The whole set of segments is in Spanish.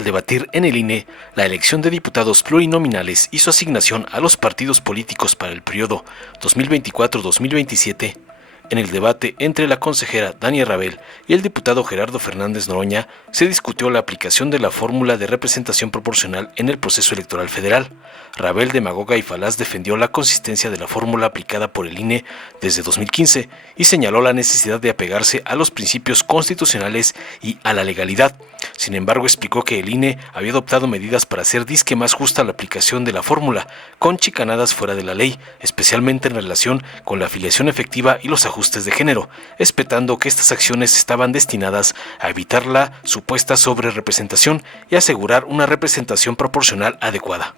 al debatir en el INE la elección de diputados plurinominales y su asignación a los partidos políticos para el periodo 2024-2027, en el debate entre la consejera Dania Rabel y el diputado Gerardo Fernández Noroña, se discutió la aplicación de la fórmula de representación proporcional en el proceso electoral federal. Rabel, demagoga y falaz, defendió la consistencia de la fórmula aplicada por el INE desde 2015 y señaló la necesidad de apegarse a los principios constitucionales y a la legalidad. Sin embargo, explicó que el INE había adoptado medidas para hacer disque más justa la aplicación de la fórmula, con chicanadas fuera de la ley, especialmente en relación con la afiliación efectiva y los ajustes de género, espetando que estas acciones estaban destinadas a evitar la supuesta sobrerepresentación y asegurar una representación proporcional adecuada.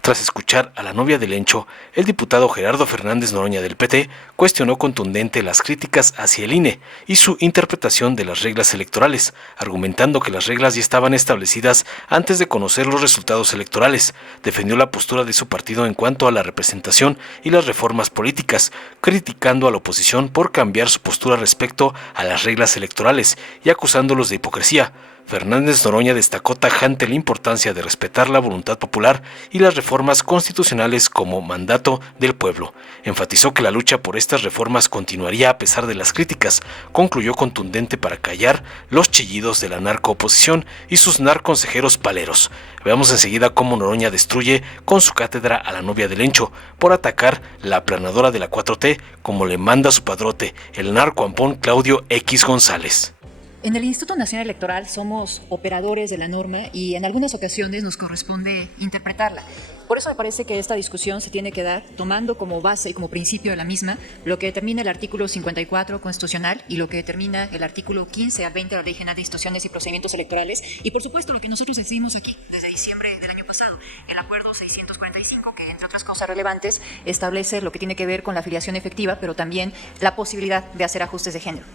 Tras escuchar a la novia de Lencho, el diputado Gerardo Fernández Noroña del PT cuestionó contundente las críticas hacia el INE y su interpretación de las reglas electorales, argumentando que las reglas ya estaban establecidas antes de conocer los resultados electorales. Defendió la postura de su partido en cuanto a la representación y las reformas políticas, criticando a la oposición por cambiar su postura respecto a las reglas electorales y acusándolos de hipocresía. Fernández Noroña destacó tajante la importancia de respetar la voluntad popular y las reformas constitucionales como mandato del pueblo. Enfatizó que la lucha por estas reformas continuaría a pesar de las críticas. Concluyó contundente para callar los chillidos de la narcooposición y sus narconsejeros paleros. Veamos enseguida cómo Noroña destruye con su cátedra a la novia de Lencho por atacar la aplanadora de la 4T como le manda su padrote, el narcoampón Claudio X González. En el Instituto Nacional Electoral somos operadores de la norma y en algunas ocasiones nos corresponde interpretarla. Por eso me parece que esta discusión se tiene que dar tomando como base y como principio de la misma lo que determina el artículo 54 constitucional y lo que determina el artículo 15 al 20 de la Ley General de Instituciones y Procedimientos Electorales y por supuesto lo que nosotros decidimos aquí desde diciembre del año pasado, el acuerdo 645 que entre otras cosas relevantes establece lo que tiene que ver con la afiliación efectiva pero también la posibilidad de hacer ajustes de género.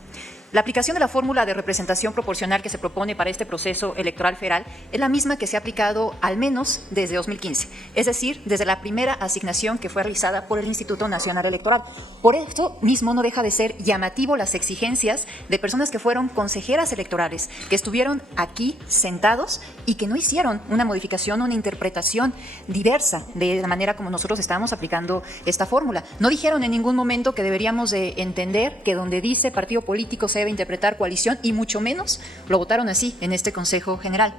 La aplicación de la fórmula de representación proporcional que se propone para este proceso electoral federal es la misma que se ha aplicado al menos desde 2015, es decir, desde la primera asignación que fue realizada por el Instituto Nacional Electoral. Por esto mismo no deja de ser llamativo las exigencias de personas que fueron consejeras electorales, que estuvieron aquí sentados y que no hicieron una modificación, una interpretación diversa de la manera como nosotros estábamos aplicando esta fórmula. No dijeron en ningún momento que deberíamos de entender que donde dice partido político se debe interpretar coalición y mucho menos lo votaron así en este Consejo General.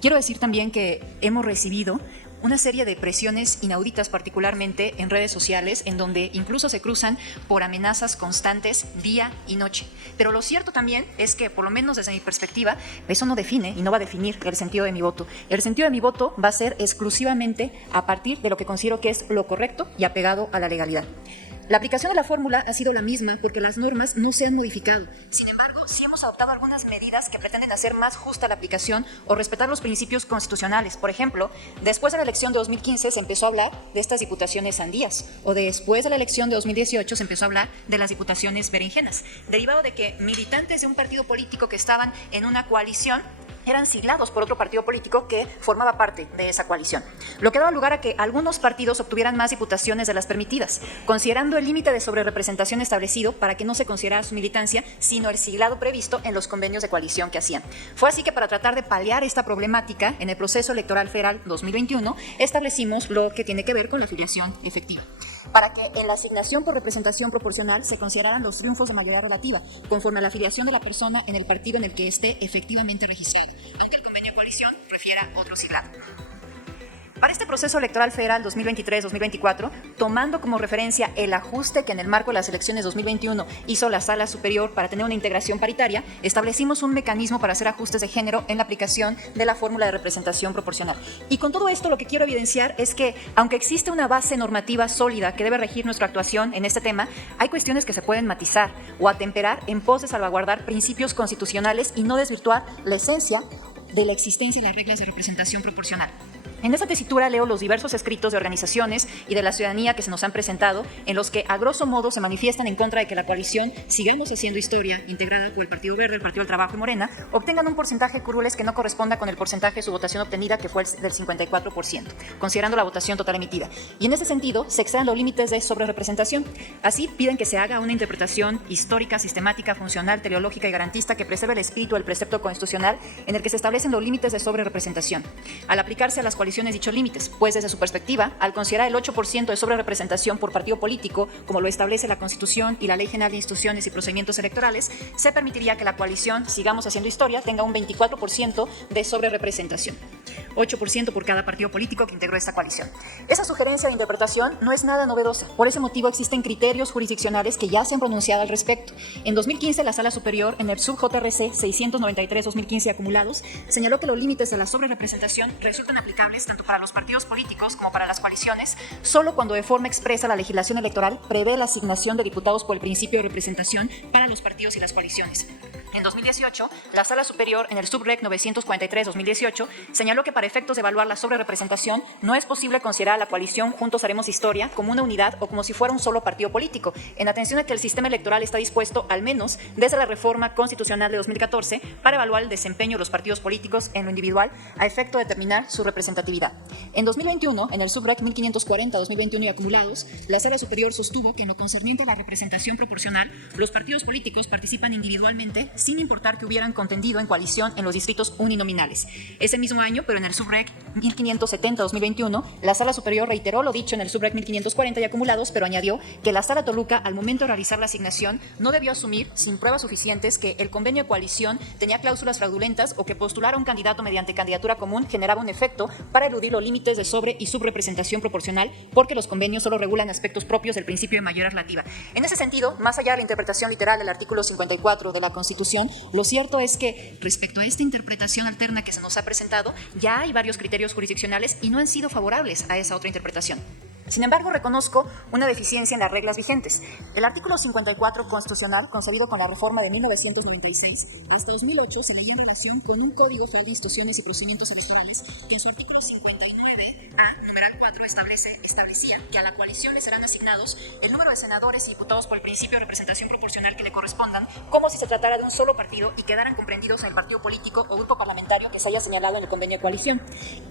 Quiero decir también que hemos recibido una serie de presiones inauditas, particularmente en redes sociales, en donde incluso se cruzan por amenazas constantes día y noche. Pero lo cierto también es que, por lo menos desde mi perspectiva, eso no define y no va a definir el sentido de mi voto. El sentido de mi voto va a ser exclusivamente a partir de lo que considero que es lo correcto y apegado a la legalidad. La aplicación de la fórmula ha sido la misma porque las normas no se han modificado. Sin embargo, sí hemos adoptado algunas medidas que pretenden hacer más justa la aplicación o respetar los principios constitucionales. Por ejemplo, después de la elección de 2015 se empezó a hablar de estas diputaciones sandías, o después de la elección de 2018 se empezó a hablar de las diputaciones berenjenas, derivado de que militantes de un partido político que estaban en una coalición eran siglados por otro partido político que formaba parte de esa coalición, lo que daba lugar a que algunos partidos obtuvieran más diputaciones de las permitidas, considerando el límite de sobrerepresentación establecido para que no se considerara su militancia, sino el siglado previsto en los convenios de coalición que hacían. Fue así que para tratar de paliar esta problemática, en el proceso electoral federal 2021, establecimos lo que tiene que ver con la afiliación efectiva, para que en la asignación por representación proporcional se consideraran los triunfos de mayoría relativa, conforme a la afiliación de la persona en el partido en el que esté efectivamente registrado, aunque el convenio de coalición refiera otro siglado. Para este proceso electoral federal 2023-2024, tomando como referencia el ajuste que en el marco de las elecciones 2021 hizo la Sala Superior para tener una integración paritaria, establecimos un mecanismo para hacer ajustes de género en la aplicación de la fórmula de representación proporcional. Y con todo esto lo que quiero evidenciar es que, aunque existe una base normativa sólida que debe regir nuestra actuación en este tema, hay cuestiones que se pueden matizar o atemperar en pos de salvaguardar principios constitucionales y no desvirtuar la esencia de la existencia de las reglas de representación proporcional. En esta tesitura leo los diversos escritos de organizaciones y de la ciudadanía que se nos han presentado, en los que a grosso modo se manifiestan en contra de que la coalición Sigamos Haciendo Historia, integrada por el Partido Verde, el Partido del Trabajo y Morena, obtengan un porcentaje de curules que no corresponda con el porcentaje de su votación obtenida, que fue el del 54%, considerando la votación total emitida. Y en ese sentido, se excedan los límites de sobrerepresentación. Así, piden que se haga una interpretación histórica, sistemática, funcional, teleológica y garantista que preserve el espíritu del precepto constitucional en el que se establecen los límites de sobrerepresentación. Al aplicarse a las coaliciones dichos límites, pues desde su perspectiva, al considerar el 8% de sobrerepresentación por partido político, como lo establece la Constitución y la Ley General de Instituciones y Procedimientos Electorales, se permitiría que la coalición Sigamos Haciendo Historia tenga un 24% de sobrerepresentación, 8% por cada partido político que integró esta coalición. Esa sugerencia de interpretación no es nada novedosa. Por ese motivo existen criterios jurisdiccionales que ya se han pronunciado al respecto. En 2015, la Sala Superior, en el sub-JRC 693-2015 acumulados, señaló que los límites de la sobrerepresentación resultan aplicables tanto para los partidos políticos como para las coaliciones, solo cuando de forma expresa la legislación electoral prevé la asignación de diputados por el principio de representación para los partidos y las coaliciones. En 2018, la Sala Superior, en el Subrec 943-2018, señaló que para efectos de evaluar la sobrerepresentación no es posible considerar a la coalición Juntos Haremos Historia como una unidad o como si fuera un solo partido político, en atención a que el sistema electoral está dispuesto, al menos desde la reforma constitucional de 2014, para evaluar el desempeño de los partidos políticos en lo individual a efecto de determinar su representatividad. En 2021, en el Subrec 1540-2021 y acumulados, la Sala Superior sostuvo que en lo concerniente a la representación proporcional, los partidos políticos participan individualmente sin importar que hubieran contendido en coalición en los distritos uninominales. Ese mismo año, pero en el Subrec 1570-2021, la Sala Superior reiteró lo dicho en el Subrec 1540 y acumulados, pero añadió que la Sala Toluca, al momento de realizar la asignación, no debió asumir, sin pruebas suficientes, que el convenio de coalición tenía cláusulas fraudulentas o que postular a un candidato mediante candidatura común generaba un efecto para eludir los límites de sobre- y subrepresentación proporcional, porque los convenios solo regulan aspectos propios del principio de mayoría relativa. En ese sentido, más allá de la interpretación literal del artículo 54 de la Constitución, lo cierto es que, respecto a esta interpretación alterna que se nos ha presentado, ya hay varios criterios jurisdiccionales y no han sido favorables a esa otra interpretación. Sin embargo, reconozco una deficiencia en las reglas vigentes. El artículo 54 constitucional, concebido con la reforma de 1996, hasta 2008 se leía en relación con un Código Federal de Instituciones y Procedimientos Electorales que en su artículo 59A, numeral 4, establecía que a la coalición le serán asignados el número de senadores y diputados por el principio de representación proporcional que le correspondan, como si se tratara de un solo partido y quedaran comprendidos en el partido político o grupo parlamentario que se haya señalado en el convenio de coalición.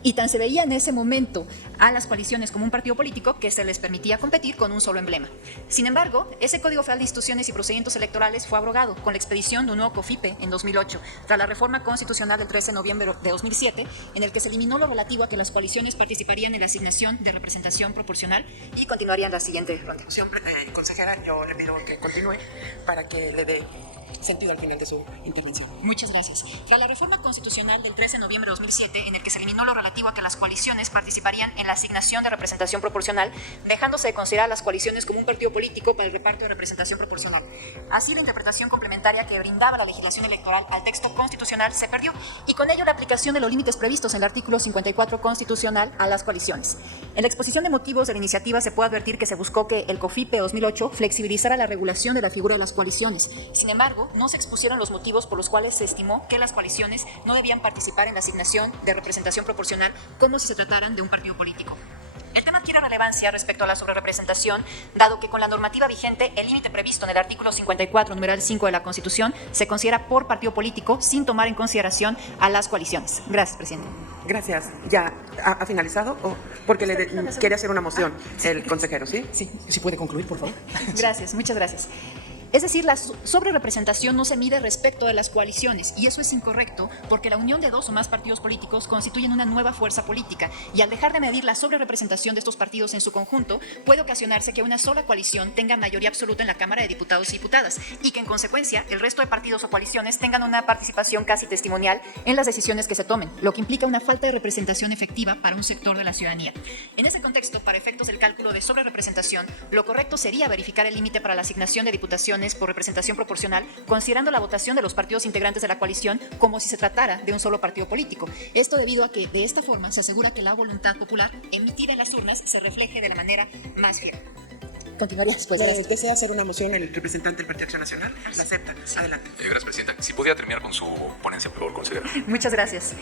Y tan se veía en ese momento a las coaliciones como un partido político que se les permitía competir con un solo emblema. Sin embargo, ese Código Federal de Instituciones y Procedimientos Electorales fue abrogado con la expedición de un nuevo COFIPE en 2008, tras la reforma constitucional del 13 de noviembre de 2007, en el que se eliminó lo relativo a que las coaliciones participarían en la asignación de representación proporcional y continuarían la siguiente ronda. Consejera, yo le pido que continúe para que le dé sentido al final de su intervención. Muchas gracias. Tras la reforma constitucional del 13 de noviembre de 2007, en el que se eliminó lo relativo a que las coaliciones participarían en la asignación de representación proporcional, dejándose de considerar a las coaliciones como un partido político para el reparto de representación proporcional. Así, la interpretación complementaria que brindaba la legislación electoral al texto constitucional se perdió, y con ello la aplicación de los límites previstos en el artículo 54 constitucional a las coaliciones. En la exposición de motivos de la iniciativa se puede advertir que se buscó que el COFIPE 2008 flexibilizara la regulación de la figura de las coaliciones. Sin embargo, no se expusieron los motivos por los cuales se estimó que las coaliciones no debían participar en la asignación de representación proporcional como si se trataran de un partido político. El tema adquiere relevancia respecto a la sobrerepresentación, dado que con la normativa vigente, el límite previsto en el artículo 54, numeral 5 de la Constitución, se considera por partido político sin tomar en consideración a las coaliciones. Gracias, presidente. Gracias. ¿Ya ha finalizado? ¿O porque quiere hacer una moción el consejero, sí? Sí. Si puede concluir, por favor. Gracias, muchas gracias. Es decir, la sobrerepresentación no se mide respecto de las coaliciones, y eso es incorrecto porque la unión de dos o más partidos políticos constituyen una nueva fuerza política, y al dejar de medir la sobrerepresentación de estos partidos en su conjunto, puede ocasionarse que una sola coalición tenga mayoría absoluta en la Cámara de Diputados y Diputadas, y que en consecuencia el resto de partidos o coaliciones tengan una participación casi testimonial en las decisiones que se tomen, lo que implica una falta de representación efectiva para un sector de la ciudadanía. En ese contexto, para efectos del cálculo de sobrerepresentación, lo correcto sería verificar el límite para la asignación de diputaciones por representación proporcional, considerando la votación de los partidos integrantes de la coalición como si se tratara de un solo partido político. Esto debido a que de esta forma se asegura que la voluntad popular emitida en las urnas se refleje de la manera más fiel. Continuaría después. ¿Desea hacer una moción el representante del Partido Acción Nacional? ¿La acepta? Adelante. Gracias, presidenta. Si podía terminar con su ponencia, por favor, consejera. Muchas gracias.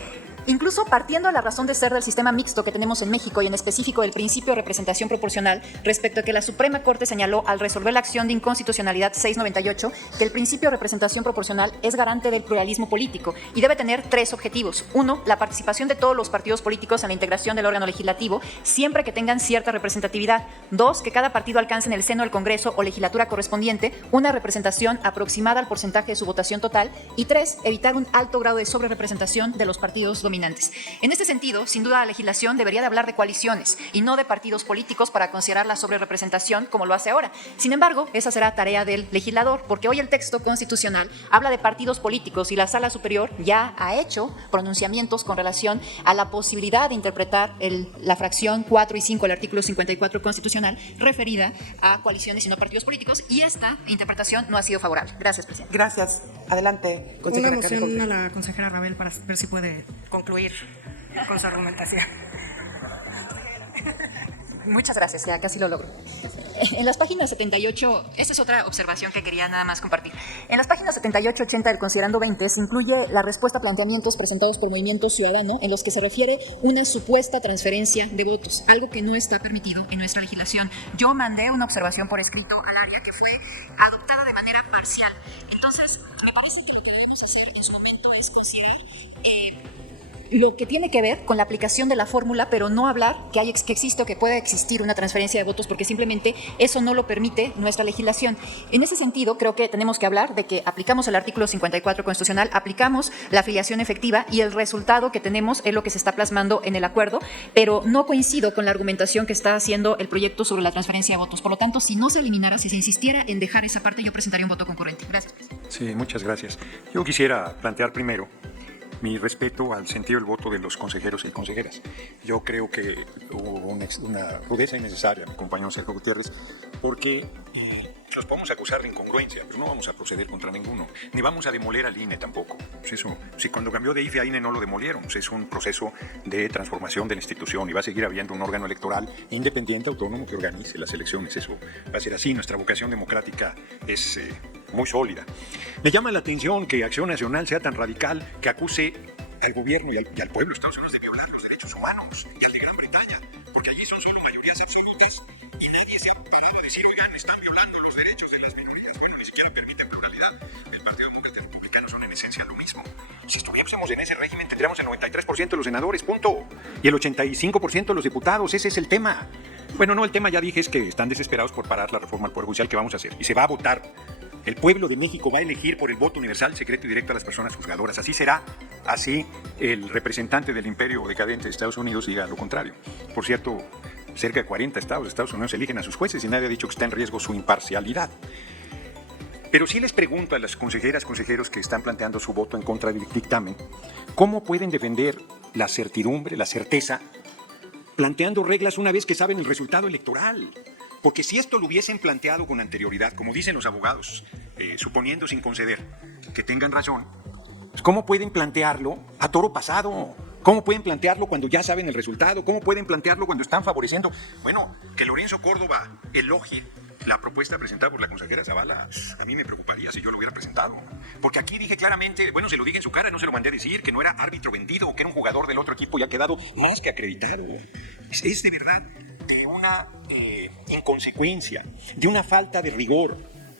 Incluso partiendo de la razón de ser del sistema mixto que tenemos en México y en específico del principio de representación proporcional, respecto a que la Suprema Corte señaló al resolver la acción de inconstitucionalidad 698 que el principio de representación proporcional es garante del pluralismo político y debe tener 3 objetivos. 1, la participación de todos los partidos políticos en la integración del órgano legislativo, siempre que tengan cierta representatividad. 2, que cada partido alcance en el seno del Congreso o legislatura correspondiente una representación aproximada al porcentaje de su votación total. Y 3, evitar un alto grado de sobrerepresentación de los partidos dominantes. En este sentido, sin duda la legislación debería de hablar de coaliciones y no de partidos políticos para considerar la sobrerepresentación como lo hace ahora. Sin embargo, esa será tarea del legislador, porque hoy el texto constitucional habla de partidos políticos y la Sala Superior ya ha hecho pronunciamientos con relación a la posibilidad de interpretar la fracción 4 y 5 del artículo 54 constitucional referida a coaliciones y no partidos políticos, y esta interpretación no ha sido favorable. Gracias, presidente. Gracias. Adelante, consejera. Una moción Karen a González. la consejera Rabel para ver si puede concluir con su argumentación. Muchas gracias, ya casi lo logro. En las páginas 78, esta es otra observación que quería nada más compartir. En las páginas 78 y 80 del Considerando 20 se incluye la respuesta a planteamientos presentados por Movimiento Ciudadano en los que se refiere una supuesta transferencia de votos, algo que no está permitido en nuestra legislación. Yo mandé una observación por escrito al área que fue adoptada de manera parcial. Entonces, me parece que lo que debemos hacer en su momento es considerar lo que tiene que ver con la aplicación de la fórmula, pero no hablar que existe o que pueda existir una transferencia de votos, porque simplemente eso no lo permite nuestra legislación. En ese sentido, creo que tenemos que hablar de que aplicamos el artículo 54 constitucional, aplicamos la afiliación efectiva y el resultado que tenemos es lo que se está plasmando en el acuerdo, pero no coincido con la argumentación que está haciendo el proyecto sobre la transferencia de votos. Por lo tanto, si no se eliminara, si se insistiera en dejar esa parte, yo presentaría un voto concurrente. Gracias. Sí, muchas gracias. Yo quisiera plantear primero mi respeto al sentido del voto de los consejeros y consejeras. Yo creo que hubo una rudeza innecesaria, mi compañero Sergio Gutiérrez, porque los podemos acusar de incongruencia, pero no vamos a proceder contra ninguno, ni vamos a demoler al INE tampoco. Pues eso, si cuando cambió de IFE a INE no lo demolieron, pues es un proceso de transformación de la institución y va a seguir habiendo un órgano electoral independiente, autónomo, que organice las elecciones. Eso va a ser así, nuestra vocación democrática es muy sólida. Me llama la atención que Acción Nacional sea tan radical que acuse al gobierno y al pueblo de Estados Unidos de violar los derechos humanos y al de Gran Bretaña, porque allí son solo mayorías absolutas y nadie se ha parado a decir, oigan, están violando los derechos de las minorías. Bueno, ni siquiera permiten pluralidad. El Partido Demócrata Republicano son en esencia lo mismo. Si estuviésemos en ese régimen tendríamos el 93% de los senadores, punto, y el 85% de los diputados. Ese es el tema. Bueno, no, el tema ya dije es que están desesperados por parar la reforma al Poder Judicial que vamos a hacer y se va a votar. El pueblo de México va a elegir por el voto universal, secreto y directo a las personas juzgadoras. Así será. Así el representante del imperio decadente de Estados Unidos diga lo contrario. Por cierto, cerca de 40 estados de Estados Unidos eligen a sus jueces y nadie ha dicho que está en riesgo su imparcialidad. Pero sí les pregunto a las consejeras, consejeros que están planteando su voto en contra del dictamen, ¿cómo pueden defender la certidumbre, la certeza, planteando reglas una vez que saben el resultado electoral? Porque si esto lo hubiesen planteado con anterioridad, como dicen los abogados, suponiendo sin conceder que tengan razón, pues ¿cómo pueden plantearlo a toro pasado? ¿Cómo pueden plantearlo cuando ya saben el resultado? ¿Cómo pueden plantearlo cuando están favoreciendo? Bueno, que Lorenzo Córdoba elogie la propuesta presentada por la consejera Zavala, a mí me preocuparía si yo lo hubiera presentado. Porque aquí dije claramente, bueno, se lo dije en su cara, no se lo mandé a decir, que no era árbitro vendido, que era un jugador del otro equipo y ha quedado más que acreditado. Es de verdad de una inconsecuencia, de una falta de rigor,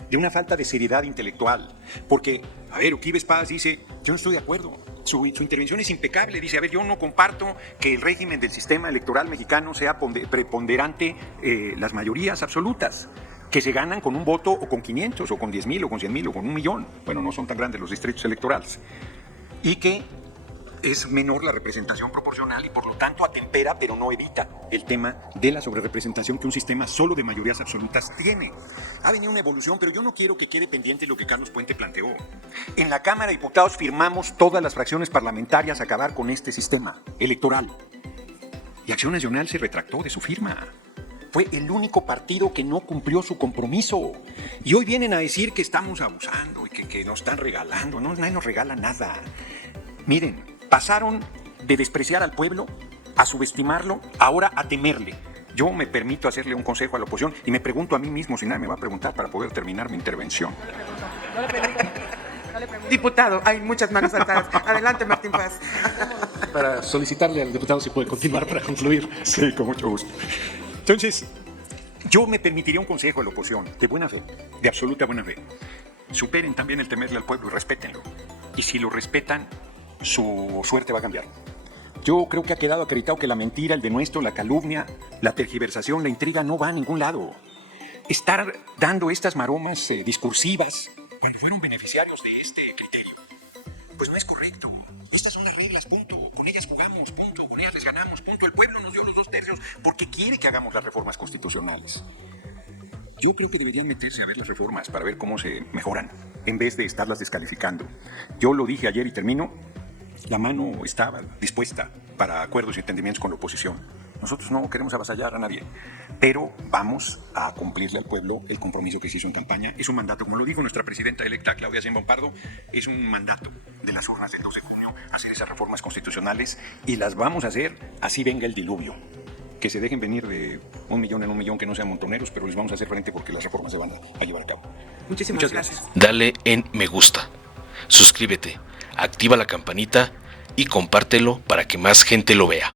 de una falta de seriedad intelectual. Porque, a ver, Uquives Paz dice, yo no estoy de acuerdo. Su intervención es impecable, dice, a ver, yo no comparto que el régimen del sistema electoral mexicano sea preponderante las mayorías absolutas, que se ganan con un voto o con 500 o con 10,000 o con 100,000 o con 1,000,000. Bueno, no son tan grandes los distritos electorales. Y que es menor la representación proporcional y por lo tanto atempera, pero no evita el tema de la sobrerepresentación que un sistema solo de mayorías absolutas tiene. Ha venido una evolución, pero yo no quiero que quede pendiente lo que Carlos Puente planteó. En la Cámara de Diputados firmamos todas las fracciones parlamentarias a acabar con este sistema electoral. Y Acción Nacional se retractó de su firma. Fue el único partido que no cumplió su compromiso. Y hoy vienen a decir que estamos abusando y que nos están regalando. No, nadie nos regala nada. Miren, pasaron de despreciar al pueblo a subestimarlo, ahora a temerle. Yo me permito hacerle un consejo a la oposición y me pregunto a mí mismo si nadie me va a preguntar para poder terminar mi intervención. Diputado, hay muchas manos alzadas. Adelante, Martín Paz. Para solicitarle al diputado si puede continuar para concluir. Sí, con mucho gusto. Entonces, yo me permitiría un consejo a la oposición, de buena fe, de absoluta buena fe. Superen también el temerle al pueblo y respétenlo. Y si lo respetan, su suerte va a cambiar. Yo creo que ha quedado acreditado que la mentira, el denuesto, la calumnia, la tergiversación, la intriga no va a ningún lado. Estar dando estas maromas discursivas cuando fueron beneficiarios de este criterio, pues no es correcto. Estas son las reglas, punto. Con ellas jugamos, punto. Con ellas les ganamos, punto. El pueblo nos dio los 2/3 porque quiere que hagamos las reformas constitucionales. Yo creo que deberían meterse a ver las reformas para ver cómo se mejoran, en vez de estarlas descalificando. Yo lo dije ayer y termino. La mano estaba dispuesta para acuerdos y entendimientos con la oposición. Nosotros no queremos avasallar a nadie, pero vamos a cumplirle al pueblo el compromiso que se hizo en campaña. Es un mandato, como lo dijo nuestra presidenta electa Claudia Sheinbaum Pardo, es un mandato de las urnas del 2 de junio hacer esas reformas constitucionales y las vamos a hacer así venga el diluvio. Que se dejen venir de 1 millón en 1 millón, que no sean montoneros, pero les vamos a hacer frente porque las reformas se van a llevar a cabo. Muchas gracias. Dale en me gusta, suscríbete, activa la campanita y compártelo para que más gente lo vea.